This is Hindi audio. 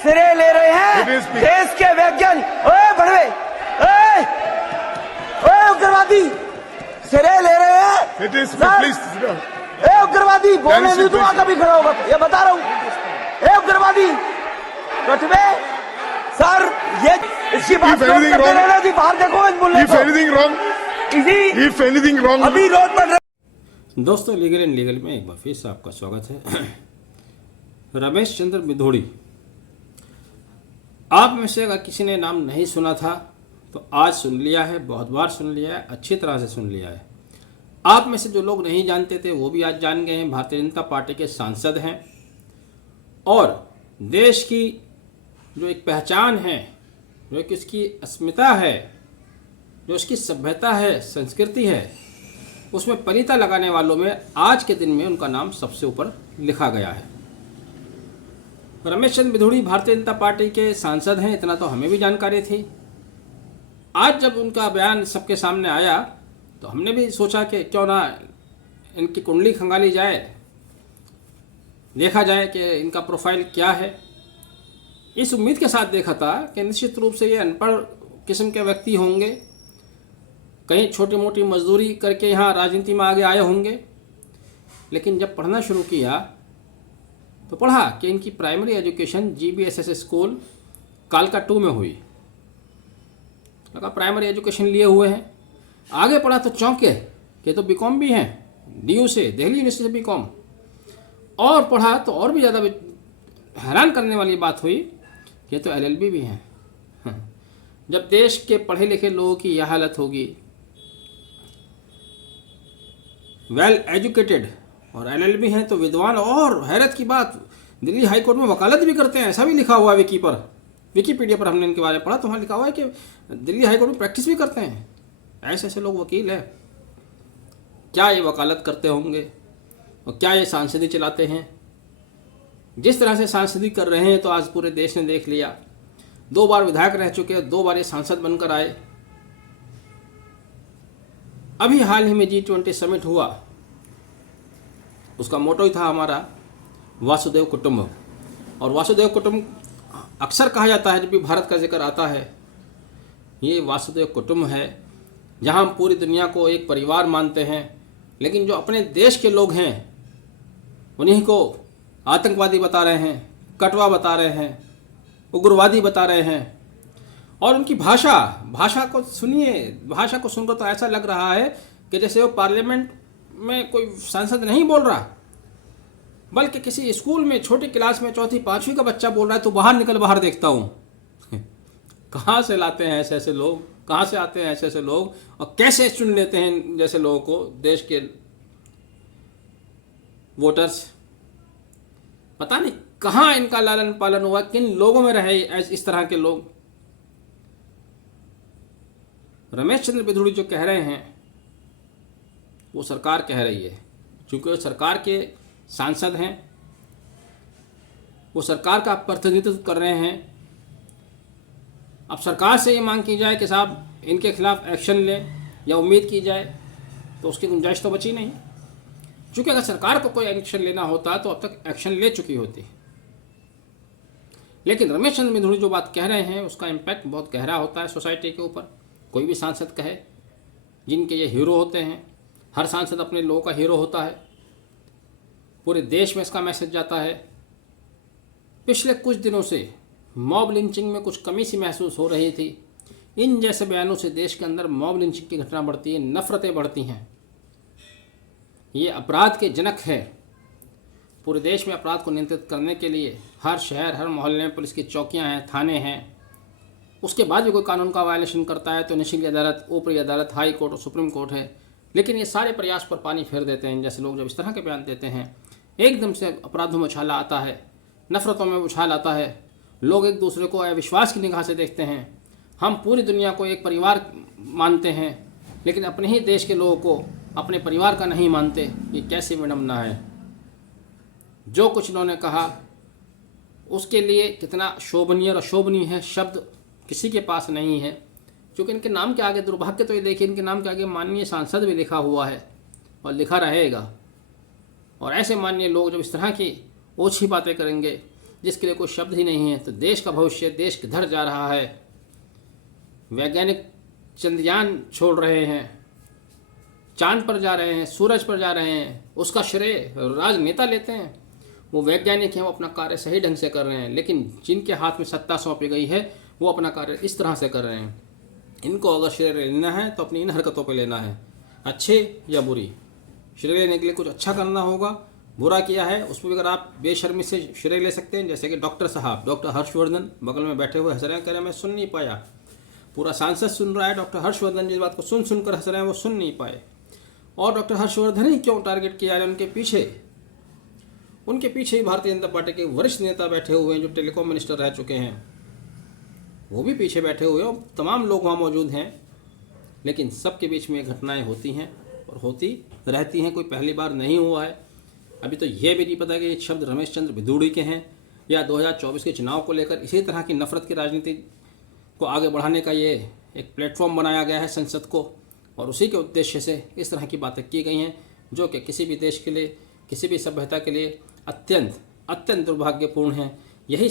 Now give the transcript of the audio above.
सिरे ले रहे हैं देश के वैज्ञानिक। ओए भड़वे, ओए उग्रवादी सिरे ले रहे हैं। ए उग्रवादी बोलने नहीं दूंगा कभी खड़ा होगा, ये बता रहा हूँ। ए उग्रवादी कटवे सर, ये इसकी बात करते रहना थी, बाहर देखो इस बोलने को। अभी रोड पर दोस्तों लीगल एंड लीगल में एक बार फिर से आपका स्वागत है। रमेश चंद्र बिधूड़ी, आप में से अगर किसी ने नाम नहीं सुना था तो आज सुन लिया है, बहुत बार सुन लिया है, अच्छी तरह से सुन लिया है। आप में से जो लोग नहीं जानते थे वो भी आज जान गए हैं। भारतीय जनता पार्टी के सांसद हैं और देश की जो एक पहचान है, जो कि उसकी अस्मिता है, जो उसकी सभ्यता है, संस्कृति है, उसमें पलीता लगाने वालों में आज के दिन में उनका नाम सबसे ऊपर लिखा गया है। रमेश चंद्र बिधूड़ी भारतीय जनता पार्टी के सांसद हैं, इतना तो हमें भी जानकारी थी। आज जब उनका बयान सबके सामने आया तो हमने भी सोचा कि क्यों ना इनकी कुंडली खंगाली जाए, देखा जाए कि इनका प्रोफाइल क्या है। इस उम्मीद के साथ देखा था कि निश्चित रूप से ये अनपढ़ किस्म के व्यक्ति होंगे, कहीं छोटी मोटी मजदूरी करके यहाँ राजनीति में आगे आए होंगे। लेकिन जब पढ़ना शुरू किया तो पढ़ा कि इनकी प्राइमरी एजुकेशन GBSS स्कूल कालका 2 में हुई। लगा प्राइमरी एजुकेशन लिए हुए हैं। आगे पढ़ा तो चौंके कि तो BCom भी हैं, DU से, दिल्ली यूनिवर्सिटी से BCom। और पढ़ा तो और भी ज़्यादा हैरान करने वाली बात हुई कि तो LLB भी हैं। जब देश के पढ़े लिखे लोगों की यह हालत होगी, वेल एजुकेटेड और LLB हैं तो विद्वान, और हैरत की बात दिल्ली हाई कोर्ट में वकालत भी करते हैं, ऐसा भी लिखा हुआ है विकीपीडिया पर हमने इनके बारे में पढ़ा तो वहाँ लिखा हुआ है कि दिल्ली हाई कोर्ट में प्रैक्टिस भी करते हैं। ऐसे ऐसे लोग वकील हैं। क्या ये वकालत करते होंगे और क्या ये सांसदी चलाते हैं? जिस तरह से सांसदी कर रहे हैं तो आज पूरे देश ने देख लिया। 2 बार विधायक रह चुके हैं, 2 बार ये सांसद बनकर आए। अभी हाल ही में G20 समिट हुआ, उसका मोटो ही था हमारा वासुदेव कुटुंब। और वासुदेव कुटुंब अक्सर कहा जाता है जब भी भारत का जिक्र आता है, ये वासुदेव कुटुंब है जहां हम पूरी दुनिया को एक परिवार मानते हैं। लेकिन जो अपने देश के लोग हैं उन्हीं को आतंकवादी बता रहे हैं, कटवा बता रहे हैं, उग्रवादी बता रहे हैं। और उनकी भाषा को सुनिए, भाषा को सुनकर तो ऐसा लग रहा है कि जैसे वो पार्लियामेंट में कोई सांसद नहीं बोल रहा, बल्कि किसी स्कूल में छोटी क्लास में 4वीं 5वीं का बच्चा बोल रहा है तो बाहर देखता हूँ। कहाँ से लाते हैं ऐसे ऐसे लोग, कहाँ से आते हैं ऐसे ऐसे लोग, और कैसे चुन लेते हैं जैसे लोगों को देश के वोटर्स। पता नहीं कहाँ इनका लालन पालन हुआ, किन लोगों में रहे इस तरह के लोग। रमेश चंद्र बिधूड़ी जो कह रहे हैं वो सरकार कह रही है, क्योंकि वो सरकार के सांसद हैं, वो सरकार का प्रतिनिधित्व कर रहे हैं। अब सरकार से ये मांग की जाए कि साहब इनके खिलाफ एक्शन लें या उम्मीद की जाए तो उसकी गुंजाइश तो बची नहीं, क्योंकि अगर सरकार को कोई एक्शन लेना होता तो अब तक एक्शन ले चुकी होती। लेकिन रमेश चंद्र बिधूड़ी जो बात कह रहे हैं उसका इम्पैक्ट बहुत गहरा होता है सोसाइटी के ऊपर। कोई भी सांसद कहे, जिनके ये हीरो होते हैं, हर सांसद अपने लोगों का हीरो होता है, पूरे देश में इसका मैसेज जाता है। पिछले कुछ दिनों से मॉब लिंचिंग में कुछ कमी सी महसूस हो रही थी। इन जैसे बयानों से देश के अंदर मॉब लिंचिंग की घटना बढ़ती है, नफरतें बढ़ती हैं। ये अपराध के जनक है। पूरे देश में अपराध को नियंत्रित करने के लिए हर शहर, हर मोहल्ले में पुलिस की चौकियां हैं, थाने हैं। उसके बाद भी कोई कानून का वायलेशन करता है तो निचली अदालत, ऊपरी अदालत, हाई कोर्ट और सुप्रीम कोर्ट है। लेकिन ये सारे प्रयास पर पानी फेर देते हैं जैसे लोग जब इस तरह के बयान देते हैं। एकदम से अपराधों में उछाल आता है, नफरतों में उछाल आता है। लोग एक दूसरे को अविश्वास की निगाह से देखते हैं। हम पूरी दुनिया को एक परिवार मानते हैं, लेकिन अपने ही देश के लोगों को अपने परिवार का नहीं मानते। ये कैसी विडंबना है। जो कुछ इन्होंने कहा उसके लिए कितना शोभनीय और अशोभनीय है शब्द किसी के पास नहीं है, क्योंकि इनके नाम के आगे दुर्भाग्य तो ये देखिए, इनके नाम के आगे माननीय सांसद भी लिखा हुआ है और लिखा रहेगा। और ऐसे माननीय लोग जब इस तरह की ओछी बातें करेंगे जिसके लिए कोई शब्द ही नहीं है। तो देश का भविष्य देश किधर जा रहा है। वैज्ञानिक चंद्रयान छोड़ रहे हैं, चांद पर जा रहे हैं, सूरज पर जा रहे हैं, उसका श्रेय राजनेता लेते हैं। वो वैज्ञानिक हैं, वो अपना कार्य सही ढंग से कर रहे हैं, लेकिन जिनके हाथ में सत्ता सौंपी गई है वो अपना कार्य इस तरह से कर रहे हैं। इनको अगर श्रेय लेना है तो अपनी इन हरकतों पर लेना है, अच्छे या बुरी। श्रेय लेने के लिए कुछ अच्छा करना होगा, बुरा किया है उस पर भी अगर आप बेशर्मी से श्रेय ले सकते हैं। जैसे कि डॉक्टर साहब, डॉक्टर हर्षवर्धन बगल में बैठे हुए हंस रहे हैं, कह रहे हैं मैं सुन नहीं पाया। पूरा सांसद सुन रहा है, डॉक्टर हर्षवर्धन जिस बात को सुन सुनकर हंस रहे हैं वो सुन नहीं पाए। और डॉक्टर हर्षवर्धन ही क्यों टारगेट किया है, उनके पीछे ही भारतीय जनता पार्टी के वरिष्ठ नेता बैठे हुए हैं जो टेलीकॉम मिनिस्टर रह चुके हैं, वो भी पीछे बैठे हुए हैं, तमाम लोग वहाँ मौजूद हैं। लेकिन सबके बीच में घटनाएं होती हैं और होती रहती हैं, कोई पहली बार नहीं हुआ है। अभी तो ये भी नहीं पता कि ये शब्द रमेश चंद्र बिधूड़ी के हैं या 2024 के चुनाव को लेकर इसी तरह की नफरत की राजनीति को आगे बढ़ाने का ये एक प्लेटफॉर्म बनाया गया है संसद को, और उसी के उद्देश्य से इस तरह की बातें की गई हैं जो कि किसी भी देश के लिए, किसी भी सभ्यता के लिए अत्यंत अत्यंत दुर्भाग्यपूर्ण है। यही